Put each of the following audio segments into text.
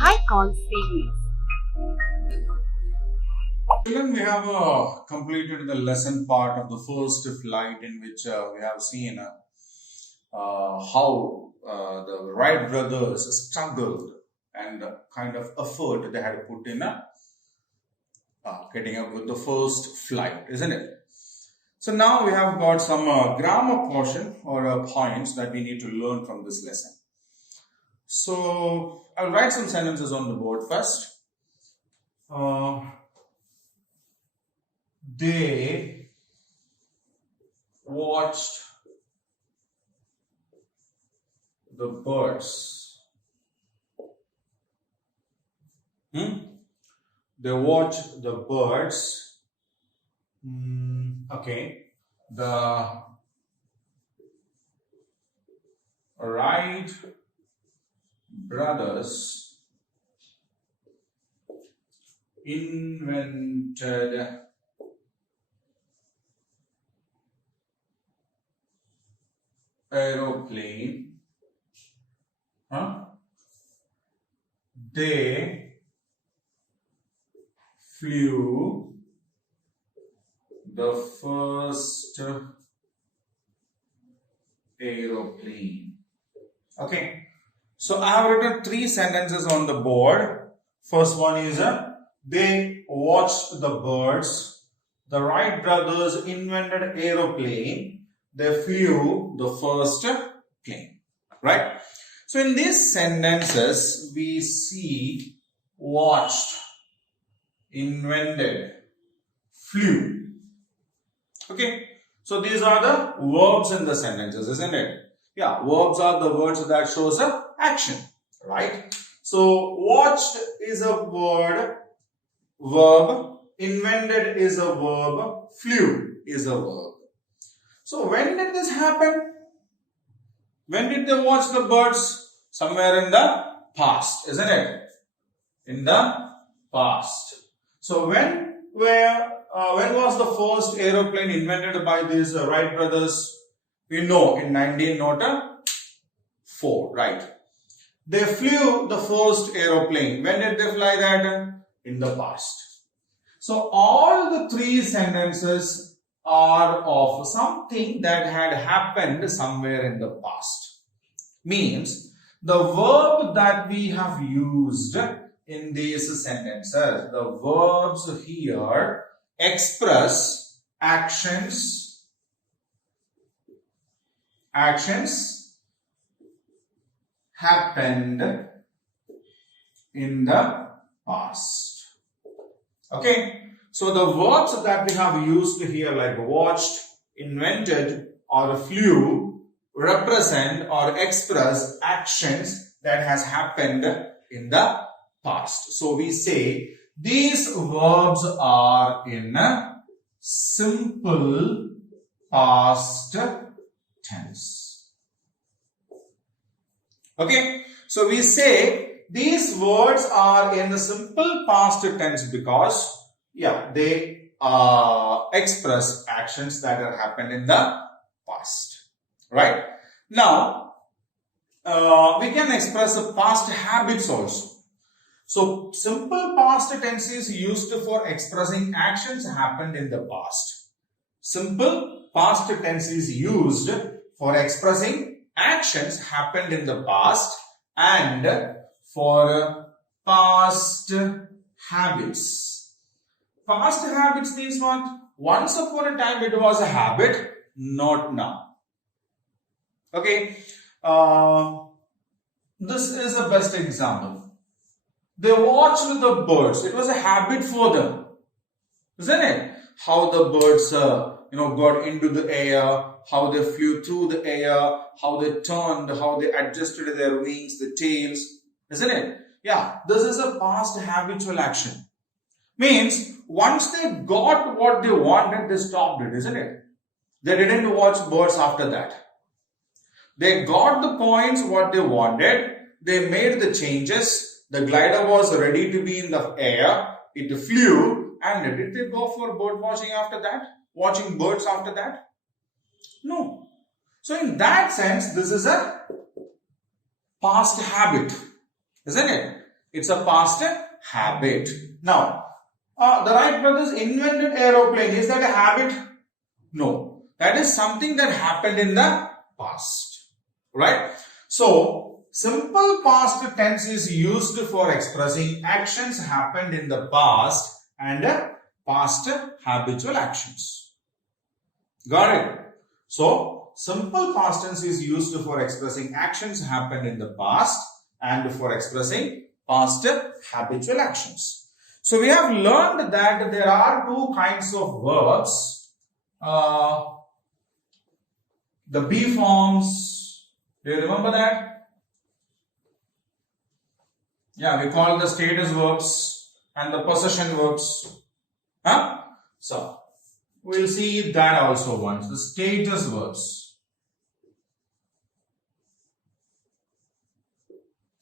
HighCon series. Children, we have completed the lesson part of the first flight in which we have seen how the Wright brothers struggled and kind of effort they had put in getting up with the first flight, isn't it? So now we have got some grammar portion or points that we need to learn from this lesson. So I'll write some sentences on the board first. They watched the birds. They watched the birds. Okay. The Wright brothers invented aeroplane. They flew the first aeroplane. Okay. So I have written three sentences on the board. First one is they watched the birds. The Wright brothers invented aeroplane. They flew the first plane. Right? So in these sentences, we see watched, invented, flew. Okay. So these are the verbs in the sentences, isn't it? Yeah, verbs are the words that shows a action, right? So watched is a verb, invented is a verb, flew is a verb. So when did this happen? When did they watch the birds? Somewhere in the past, isn't it? In the past. So when was the first aeroplane invented by these Wright brothers? We know in 1904, right? They flew the first aeroplane. When did they fly that? In the past. So all the three sentences are of something that had happened somewhere in the past. Means the verb that we have used in these sentences, the verbs here express actions happened in the past. Okay. So the verbs that we have used here like watched, invented or flew represent or express actions that has happened in the past. So we say these verbs are in simple past tense. Okay. So we say these words are in the simple past tense because they express actions that have happened in the past. Right? Now, we can express the past habits also. So, simple past tense is used for expressing actions happened in the past. Simple past tense is used for expressing actions happened in the past and for past habits. Past habits means what? Once upon a time it was a habit, not now. Okay. This is the best example. They watched the birds. It was a habit for them. Isn't it? How the birds got into the air, how they flew through the air, how they turned, how they adjusted their wings, the tails. Isn't it? Yeah, this is a past habitual action. Means once they got what they wanted, they stopped it, isn't it? They didn't watch birds after that. They got the points what they wanted. They made the changes. The glider was ready to be in the air. It flew. And did they go for bird watching after that? Watching birds after that? No. So in that sense, this is a past habit, isn't it? It's a past habit. Now, the Wright brothers invented aeroplane. Is that a habit? No. That is something that happened in the past. Right? So, simple past tense is used for expressing actions happened in the past and past habitual actions. Got it? So, simple past tense is used for expressing actions happened in the past and for expressing past habitual actions. So, we have learned that there are two kinds of verbs. The be forms, do you remember that? Yeah, we call the status verbs and the possession verbs. Huh? So, we'll see that also once. The status verbs.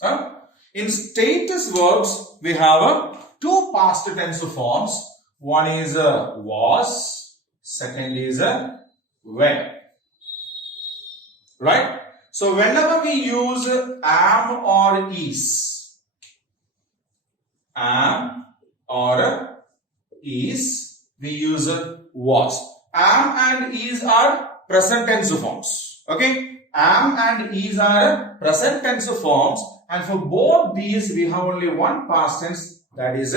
Huh? In status verbs, we have two past tense forms. One is was, second is when. Right? So, whenever we use am or is, we use was. Am and is are present tense forms. Okay? Am and is are present tense forms, and for both these we have only one past tense, that is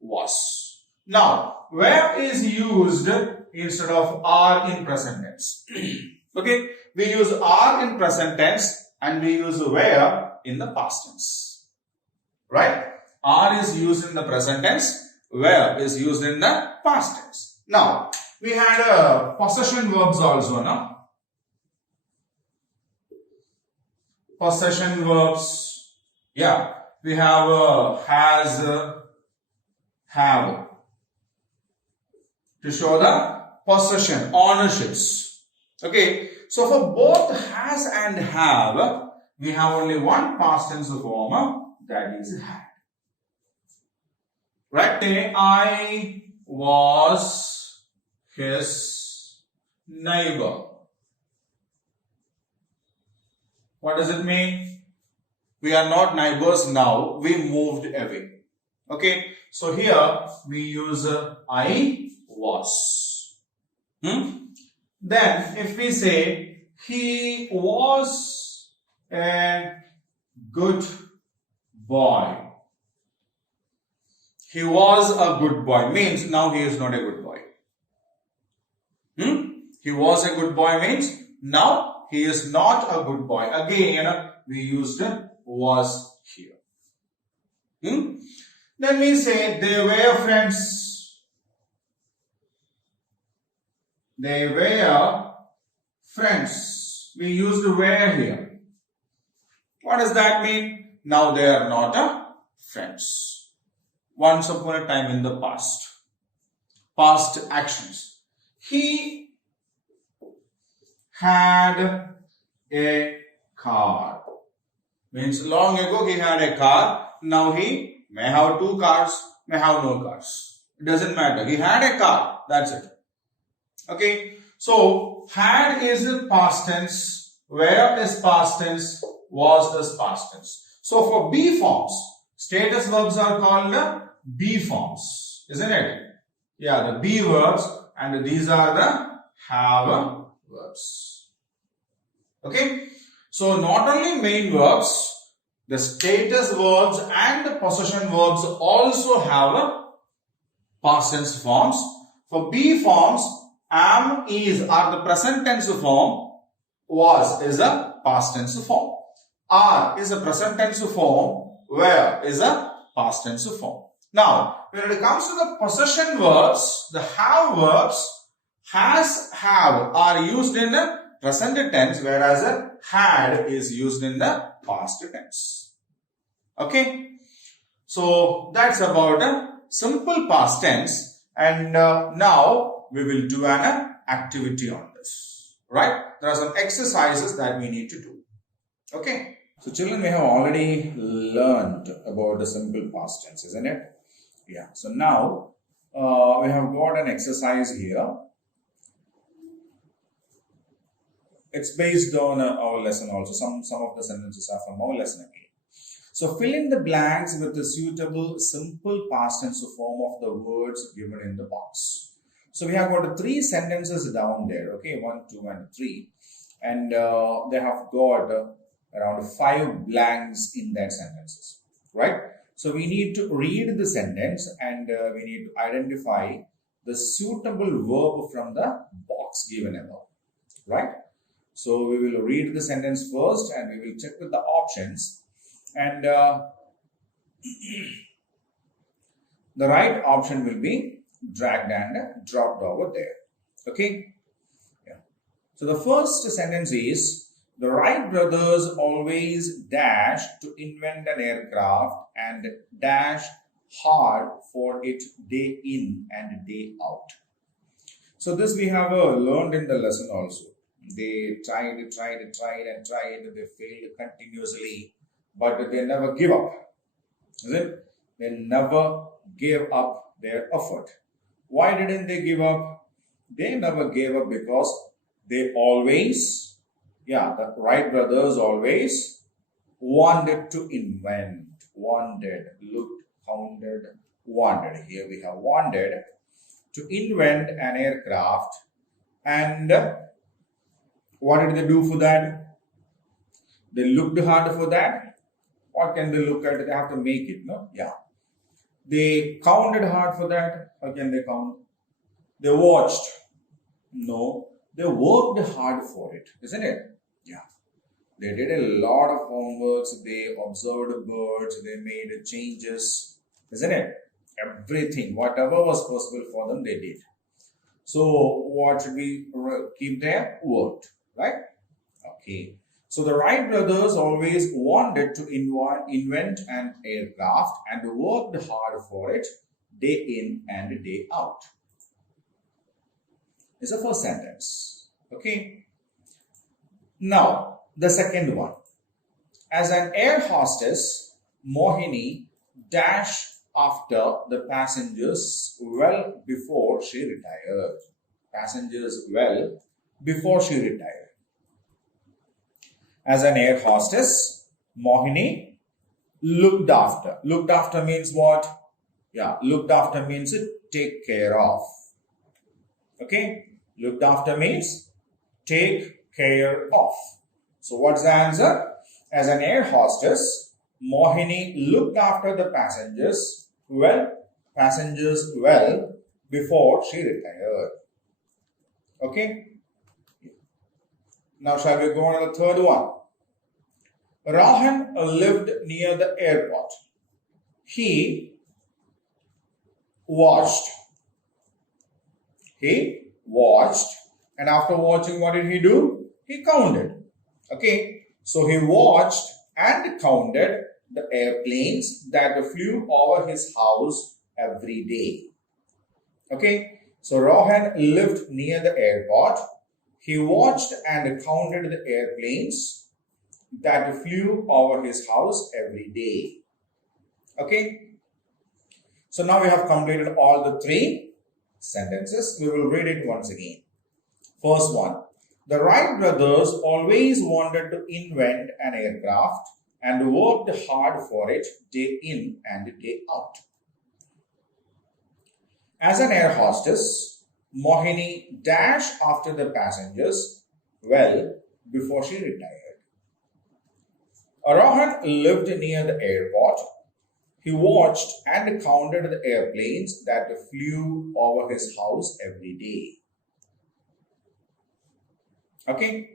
was. Now, where is used instead of are in present tense? Okay? We use are in present tense and we use where in the past tense. Right? Are is used in the present tense, where is used in the past tense. Now, we had possession verbs also, no? Possession verbs. Yeah, we have has, have to show the possession, ownerships. Okay, so for both has and have, we have only one past tense form, that is had. Right? I was his neighbor. What does it mean? We are not neighbors now. We moved away. Okay. So here we use I was. Then if we say he was a good boy. He was a good boy means now he is not a good boy. He was a good boy means now he is not a good boy. Again, we used was here. Then we say they were friends. They were friends. We used were here. What does that mean? Now they are not friends. Once upon a time in the past. Past actions. He had a car. Means long ago he had a car. Now he may have two cars, may have no cars. It doesn't matter. He had a car. That's it. Okay. So, had is past tense. Where is past tense? Was is past tense. So, for be forms, status verbs are called be forms. Isn't it? Yeah, the be verbs, and these are the have verbs. Okay. So, not only main verbs, the status verbs and the possession verbs also have past tense forms. For be forms, am, is are the present tense form, was is a past tense form, are is a present tense form, where is a past tense form. Now, when it comes to the possession verbs, the have verbs, has, have are used in the present tense, whereas had is used in the past tense. Okay. So, that's about a simple past tense, and now we will do an activity on this. Right? There are some exercises that we need to do. Okay. So, children, we have already learned about the simple past tense, isn't it? Yeah. So, now we have got an exercise here. It's based on our lesson also. Some of the sentences are from our lesson again. So fill in the blanks with the suitable simple past tense form of the words given in the box. So we have got three sentences down there, okay, 1, 2, and 3. And they have got around 5 blanks in that sentences, right? So we need to read the sentence and we need to identify the suitable verb from the box given above, right? So we will read the sentence first and we will check with the options, and the right option will be dragged and dropped over there. Okay. Yeah. So the first sentence is, the Wright brothers always dash to invent an aircraft and dash hard for it day in and day out. So this we have learned in the lesson also. They tried, they failed continuously, but they never give up. Is it? They never gave up their effort. Why didn't they give up? They never gave up because they always, the Wright brothers always wanted to invent. Wanted, looked, counted, wanted. Here we have wanted to invent an aircraft. And what did they do for that? They looked hard for that. What can they look at? They have to make it, no? Yeah. They counted hard for that. How can they count? They watched. No. They worked hard for it, isn't it? Yeah. They did a lot of homeworks. They observed birds. They made changes, isn't it? Everything, whatever was possible for them, they did. So what should we keep there? Worked, right? Okay. So the Wright brothers always wanted to invent an aircraft and worked hard for it day in and day out. Is the first sentence. Okay. Now, the second one. As an air hostess, Mohini dashed after the passengers well before she retired. Passengers well before she retired. As an air hostess, Mohini looked after. Looked after means what? Yeah, looked after means take care of. Okay, looked after means take care of. So what's the answer? As an air hostess, Mohini looked after the passengers well before she retired. Okay. Now shall we go on to the third one? Rahan lived near the airport. He watched. And after watching, what did he do? He counted. Okay. So he watched and counted the airplanes that flew over his house every day. Okay. So Rohan lived near the airport. He watched and counted the airplanes that flew over his house every day. Okay. So now we have completed all the three sentences. We will read it once again. First one. The Wright brothers always wanted to invent an aircraft and worked hard for it day in and day out. As an air hostess, Mohini dashed after the passengers well before she retired. Rohan lived near the airport. He watched and counted the airplanes that flew over his house every day. Okay.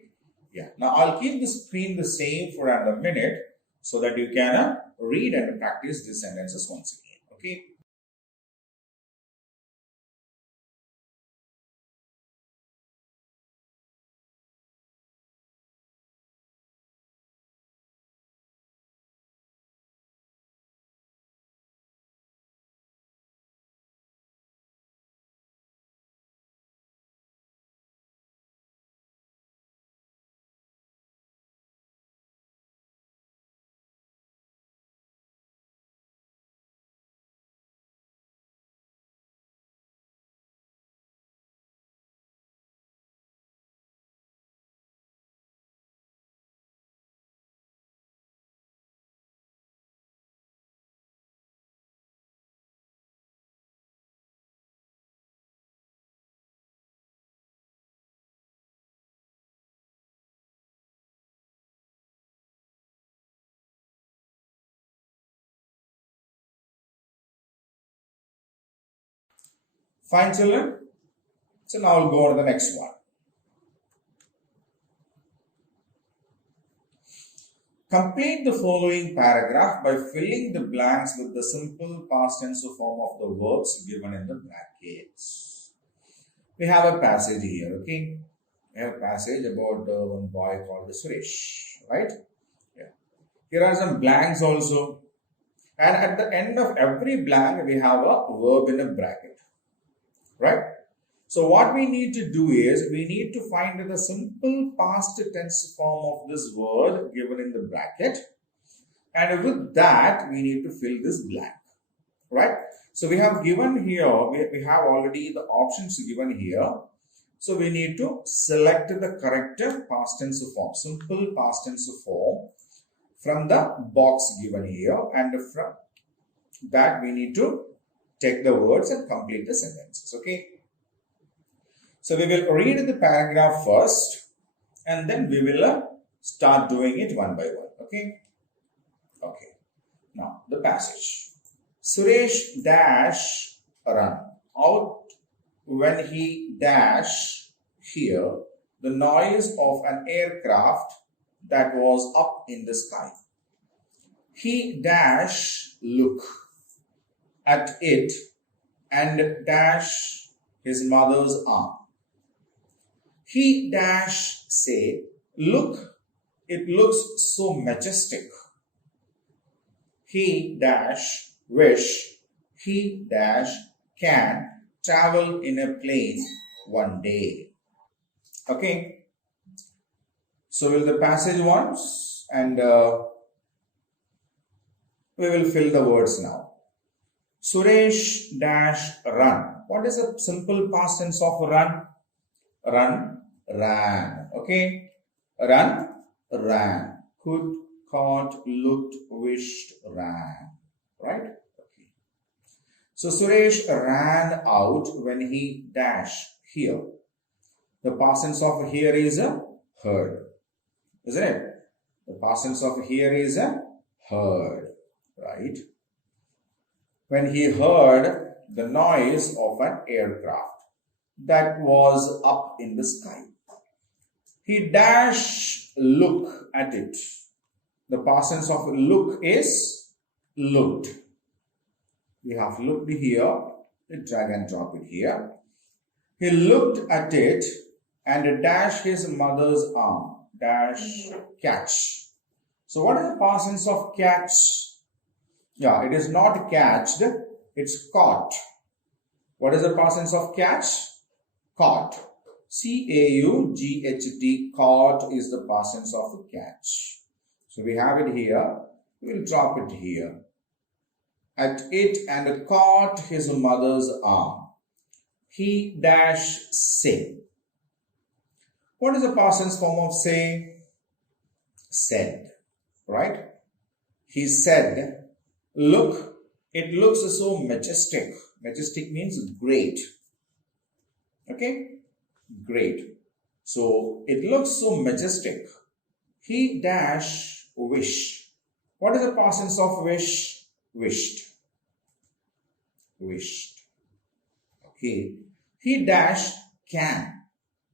Yeah. Now I'll keep the screen the same for another minute so that you can read and practice these sentences once again. Okay. Fine, children? So now we'll go on to the next one. Complete the following paragraph by filling the blanks with the simple past tense form of the verbs given in the brackets. We have a passage here, okay? We have a passage about one boy called Suresh, right? Yeah. Here are some blanks also. And at the end of every blank, we have a verb in a bracket, right? So what we need to do is, we need to find the simple past tense form of this word given in the bracket. And with that, we need to fill this blank, right? So we have given here, we have already the options given here. So we need to select the correct past tense form, simple past tense form from the box given here, and from that we need to take the words and complete the sentences, okay? So we will read the paragraph first and then we will start doing it one by one, okay? Okay, now the passage. Suresh dash run out when he dash hear the noise of an aircraft that was up in the sky. He dash look at it and dash his mother's arm. He dash say, look, it looks so majestic. He dash wish, he dash can travel in a plane one day. Okay. So we'll the passage once and we will fill the words now. Suresh dash run. What is a simple past tense of run? Run, ran. Okay. Run, ran. Could, caught, looked, wished, ran. Right? Okay. So Suresh ran out when he dash here. The past tense of here is a heard. Isn't it? The past tense of here is a heard. Right? When he heard the noise of an aircraft that was up in the sky. He dash look at it. The past tense of look is looked. We have looked here. Drag and drop it here. He looked at it and dash his mother's arm. Dash catch. So what is the past tense of catch? Yeah, it is not catched. It's caught. What is the past tense of catch? Caught. C-A-U-G-H-T. Caught is the past tense of catch. So we have it here. We'll drop it here. At it and caught his mother's arm. He dash say. What is the past tense form of say? Said. Right? He said, look, it looks so majestic. Majestic means great. Okay? Great. So, it looks so majestic. He dash wish. What is the past tense of wish? Wished. Wished. Okay. He dash can.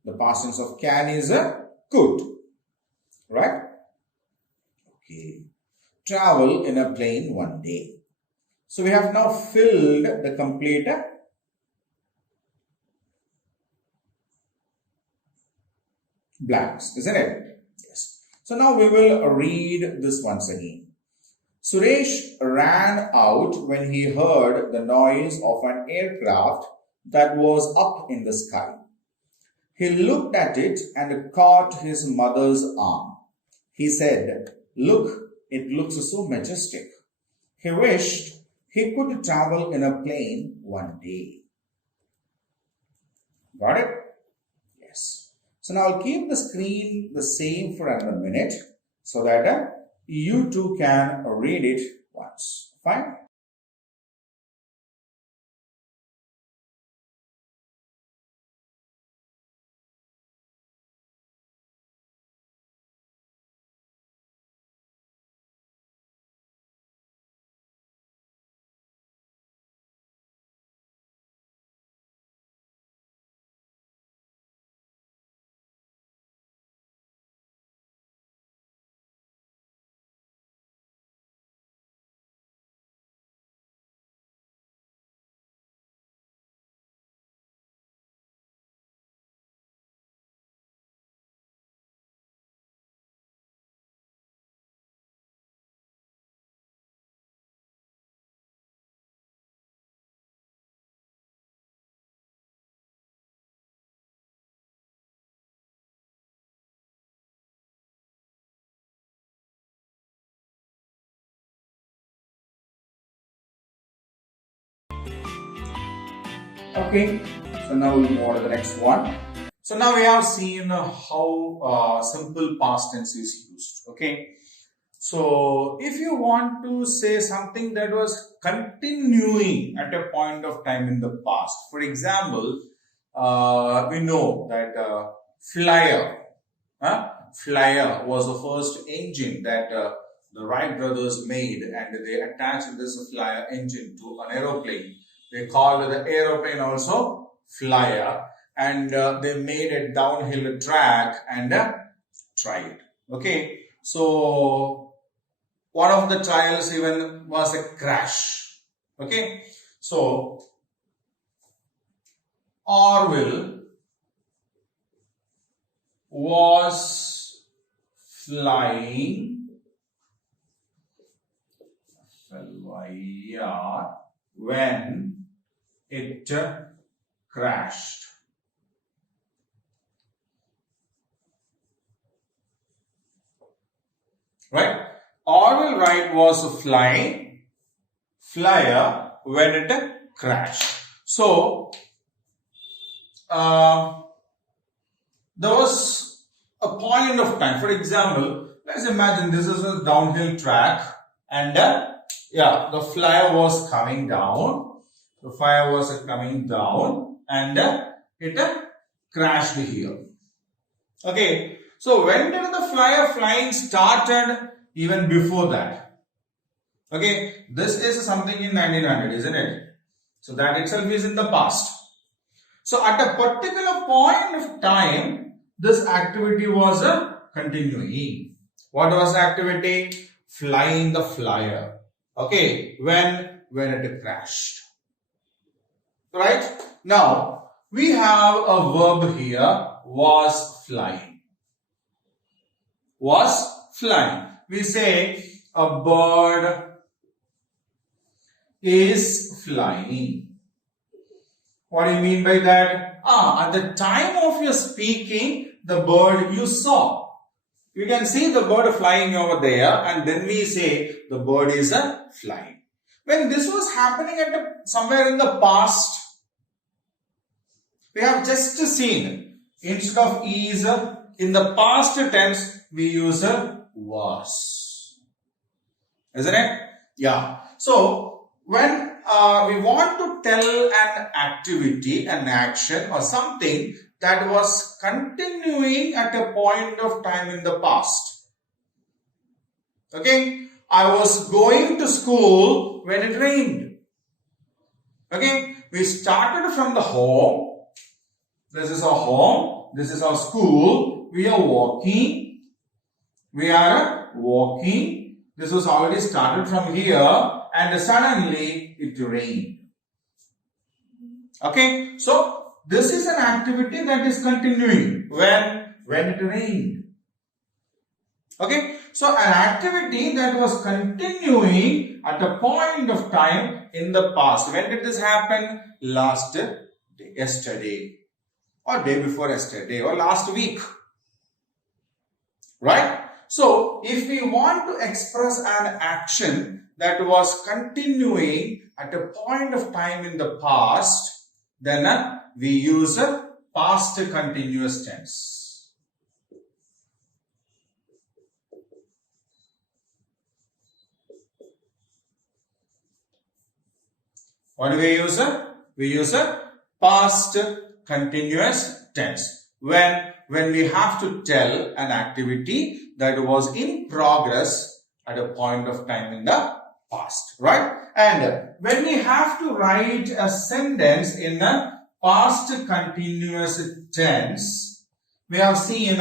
The past tense of can is a could. Right? Okay. Travel in a plane one day. So, we have now filled the complete blanks, isn't it? Yes. So now we will read this once again. Suresh ran out when he heard the noise of an aircraft that was up in the sky. He looked at it and caught his mother's arm. He said, look, it looks so majestic. He wished he could travel in a plane one day. Got it? Yes. So now I'll keep the screen the same for another minute so that you too can read it once. Fine? Okay, so now we'll move on to the next one. So now we have seen how simple past tense is used. Okay, so if you want to say something that was continuing at a point of time in the past, for example, we know that Flyer was the first engine that the Wright brothers made, and they attached this Flyer engine to an aeroplane. They called the aeroplane also Flyer, and they made a downhill track and tried. Okay, so one of the trials even was a crash. Okay, so Orville was flying when it crashed. Right? Orville Wright was flying Flyer when it crashed. So there was a point of time. For example, let's imagine this is a downhill track, and the Flyer was coming down. The Flyer was coming down, and it crashed here. Okay, so when did the Flyer flying started? Even before that. Okay, this is something in 1900, isn't it? So that itself is in the past. So at a particular point of time, this activity was continuing. What was the activity? Flying the Flyer. Okay, when it crashed. Right? Now, we have a verb here, was flying. Was flying. We say a bird is flying. What do you mean by that? At the time of your speaking, the bird you saw. You can see the bird flying over there, and then we say the bird is flying. When this was happening at somewhere in the past, we have just seen, instead of is, in the past tense, we use was. Isn't it? Yeah. So, when we want to tell an activity, an action or something that was continuing at a point of time in the past. Okay. I was going to school when it rained. Okay. We started from the home. This is our home. This is our school. We are walking. This was already started from here, and suddenly it rained. Okay, so this is an activity that is continuing when it rained. Okay, so an activity that was continuing at a point of time in the past. When did this happen? Last day, yesterday, or day before yesterday, or last week. Right? So, if we want to express an action that was continuing at a point of time in the past, then we use a past continuous tense. What do we use? We use a past continuous tense. When we have to tell an activity that was in progress at a point of time in the past, right? And when we have to write a sentence in a past continuous tense, we have seen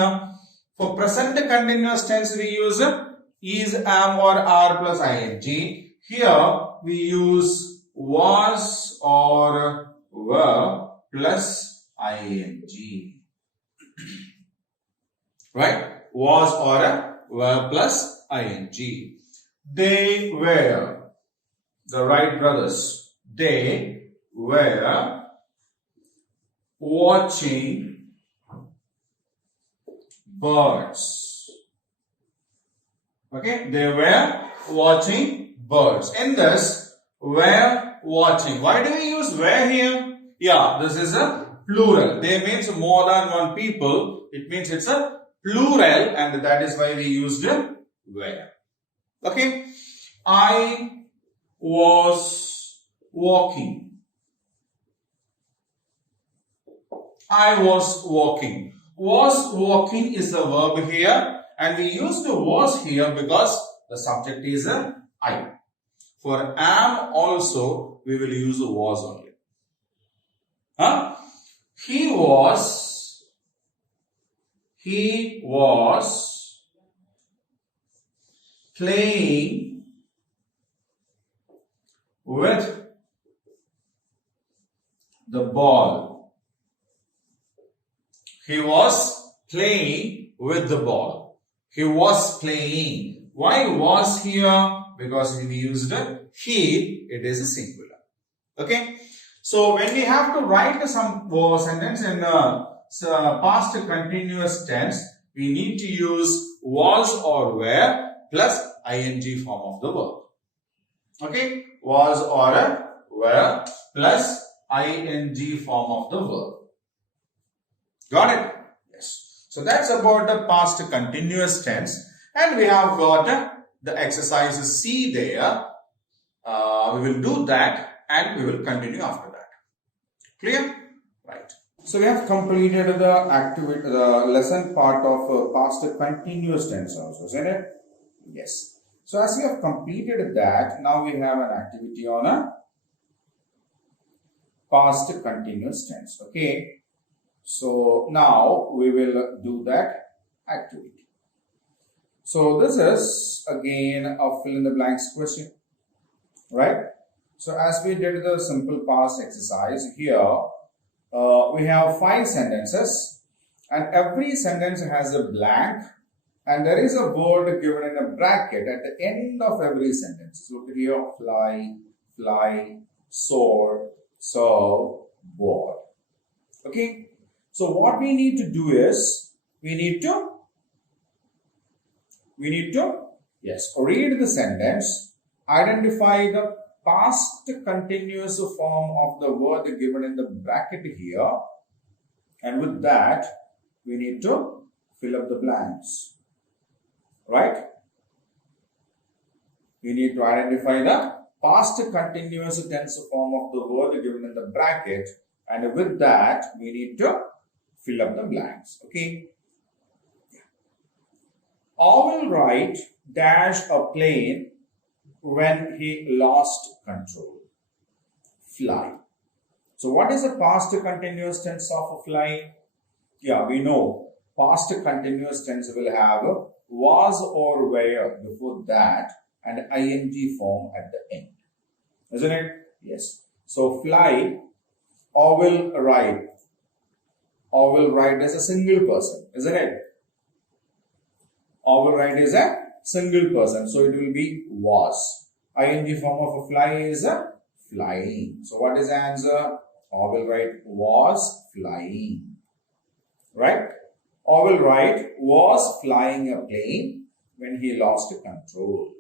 for present continuous tense we use is, am or are plus ing. Here we use was or were plus ing. Right? Was or were plus ing. They were, the Wright brothers, they were watching birds. Okay, they were watching birds. In this, were watching. Why do we use were here? Yeah, this is a plural. They means more than one people. It means it's a plural, and that is why we used where. Okay. I was walking. I was walking. Was walking is the verb here, and we use the was here because the subject is a I. For am also, we will use the was only. Huh? He was playing with the ball. He was playing with the ball. He was playing. Why was here? Because we used he, it is a singular. Okay. So when we have to write some sentence in past continuous tense, we need to use was or were plus ing form of the verb. Okay. Was or were plus ing form of the verb. Got it? Yes. So that's about the past continuous tense. And we have got the exercise C there. We will do that and we will continue after that. Clear? Right. So we have completed the activity, the lesson part of past continuous tense also, isn't it? Yes. So as we have completed that, now we have an activity on a past continuous tense. Okay. So now we will do that activity. So this is again a fill in the blanks question, right? So as we did the simple past exercise here, we have 5 sentences and every sentence has a blank and there is a word given in a bracket at the end of every sentence. So look here, fly, fly, soar, serve, board. Okay. So what we need to do is, we need to yes, read the sentence, identify the past continuous form of the word given in the bracket here, and with that we need to fill up the blanks, right? We need to identify the past continuous tense form of the word given in the bracket, and with that we need to fill up the blanks. Okay. I will write dash a plane when he lost control. Fly. So what is the past continuous tense of a fly? Yeah, we know past continuous tense will have was or were before that and ing form at the end. Isn't it? Yes. So fly, I will write as a single person, isn't it? I will write as a single person. So it will be was. ing form of a fly is a flying. So what is the answer? I will write was flying. Right? I will write was flying a plane when he lost control.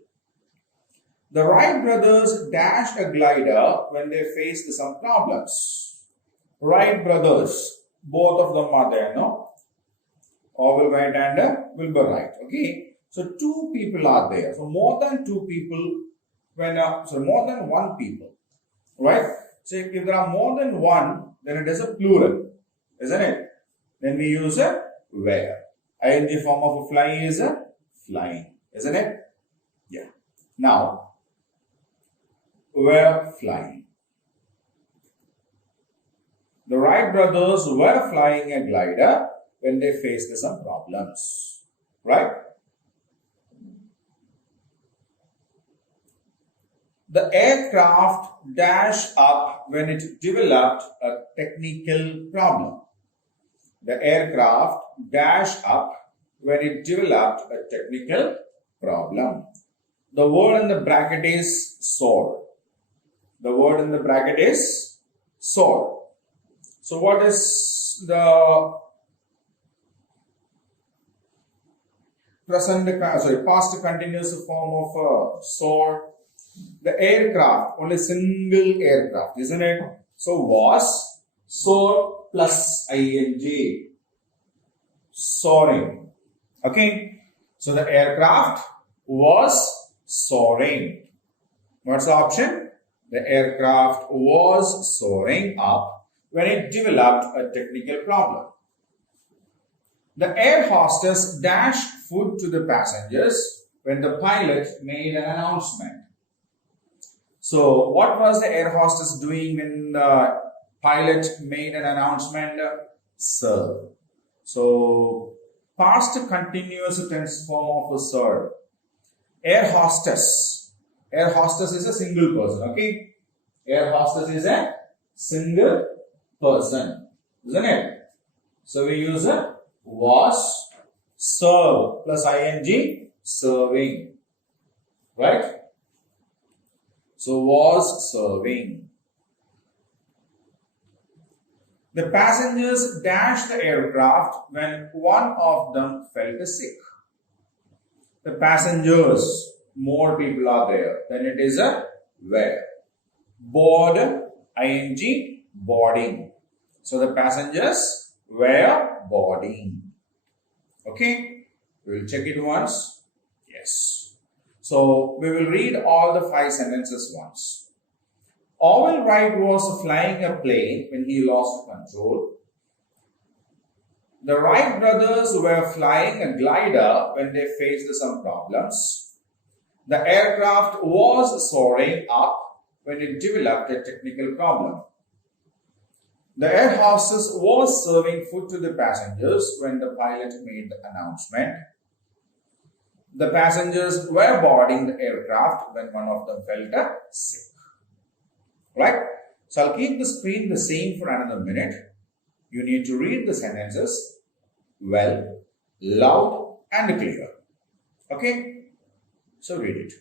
The Wright brothers dashed a glider when they faced some problems. Wright brothers, both of them are there, no? Orville Wright and Wilbur Wright. Okay, so 2 people are there. So more than 2 people, more than 1 people, right? So if there are more than 1, then it is a plural, isn't it? Then we use a where. ing form of a fly is a flying, isn't it? Yeah. Now, were flying. The Wright brothers were flying a glider when they faced some problems, right? The aircraft dashed up when it developed a technical problem. The aircraft dashed up when it developed a technical problem. The word in the bracket is soar. The word in the bracket is soar. So what is the past continuous form of soar? The aircraft, only single aircraft, isn't it? So was, Soar plus ing. Soaring. Okay. So the aircraft was soaring. What's the option? The aircraft was soaring up when it developed a technical problem. The air hostess dashed food to the passengers when the pilot made an announcement. So, what was the air hostess doing when the pilot made an announcement? Serve. So, past continuous tense form of a serve. Air hostess. Air hostess is a single person, okay? Air hostess is a single person, isn't it? So, we use a was, serve plus ing, serving, right? So, was serving. The passengers dashed the aircraft when one of them felt sick. The passengers, more people are there, then it is a where. Board, ing, boarding. So, the passengers were boarding. Okay, we will check it once. Yes. So, we will read all the 5 sentences once. Orville Wright was flying a plane when he lost control. The Wright brothers were flying a glider when they faced some problems. The aircraft was soaring up when it developed a technical problem. The air hostess was serving food to the passengers when the pilot made the announcement. The passengers were boarding the aircraft when one of them felt sick. Right? So I'll keep the screen the same for another minute. You need to read the sentences well, loud and clear. Okay? So read it.